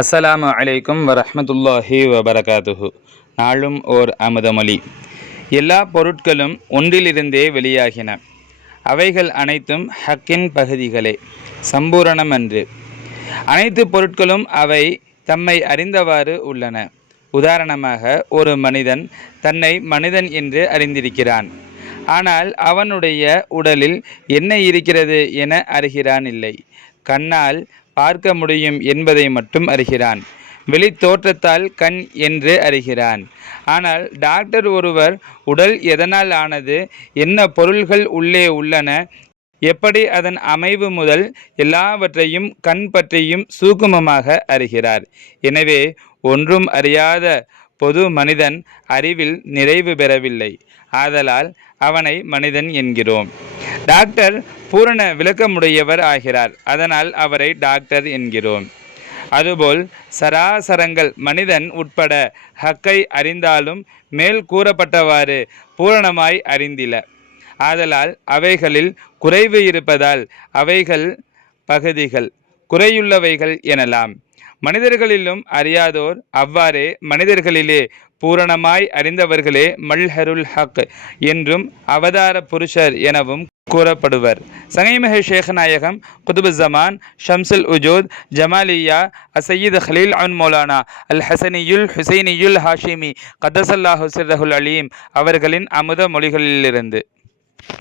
அஸ்ஸலாமு அலைக்கும் வரஹ்மத்துல்லாஹி வபரகாத்துஹு. நாளும் ஓர் அமுதமொழி. எல்லா பொருட்களும் ஒன்றிலிருந்தே வெளியாகின. அவைகள் அனைத்தும் ஹக்கின் பகுதிகளே சம்பூரணம் அன்று அனைத்து பொருட்களும் அவை தம்மை அறிந்தவாறு உள்ளன. உதாரணமாக ஒரு மனிதன் தன்னை மனிதன் என்று அறிந்திருக்கிறான். ஆனால் அவனுடைய உடலில் என்ன இருக்கிறது என அறிகிறான் இல்லை. கண்ணால் பார்க்க முடியும் என்பதை மட்டும் அறிகிறான். வெளித்தோற்றத்தால் கண் என்று அறிகிறான். ஆனால் டாக்டர் ஒருவர் உடல் எதனால் ஆனது என்ன பொருள்கள் உள்ளே உள்ளன எப்படி அதன் அமைவு முதல் எல்லாவற்றையும் கண் பற்றியும் சூக்குமமாக அறிகிறார். எனவே ஒன்றும் அறியாத பொது மனிதன் அறிவில் நிறைவு பெறவில்லை. ஆதலால் அவனை மனிதன் என்கிறோம். டாக்டர் பூரண விளக்கமுடையவர் ஆகிறார். அதனால் அவரை டாக்டர் என்கிறோம். அதுபோல் சராசரங்கள் மனிதன் உட்பட ஹக்கை அறிந்தாலும் மேல் கூறப்பட்டவாறு பூரணமாய் அறிந்தில. ஆதலால் அவைகளில் குறைவு இருப்பதால் அவைகள் பகுதிகள் குறையுள்ளவைகள் எனலாம். மனிதர்களிலும் அறியாதோர் அவ்வாறே மனிதர்களிலே பூரணமாய் அறிந்தவர்களே மல்ஹருல் ஹக் என்றும் அவதார புருஷர் எனவும் கூறப்படுவர். சங்கைமஹ ஷேഖநாயகம் குதுபு ஜமான் ஷம்சுல் உஜூத் ஜமாலியா அசையீத் ஹலீல் அன் மௌலானா அல் ஹசனியுல் ஹுசைனியுல் ஹாஷிமி கதசல்லாஹு சிர்ரஹுல் அலீம் அவர்களின் அமுத மொழிகளிலிருந்து.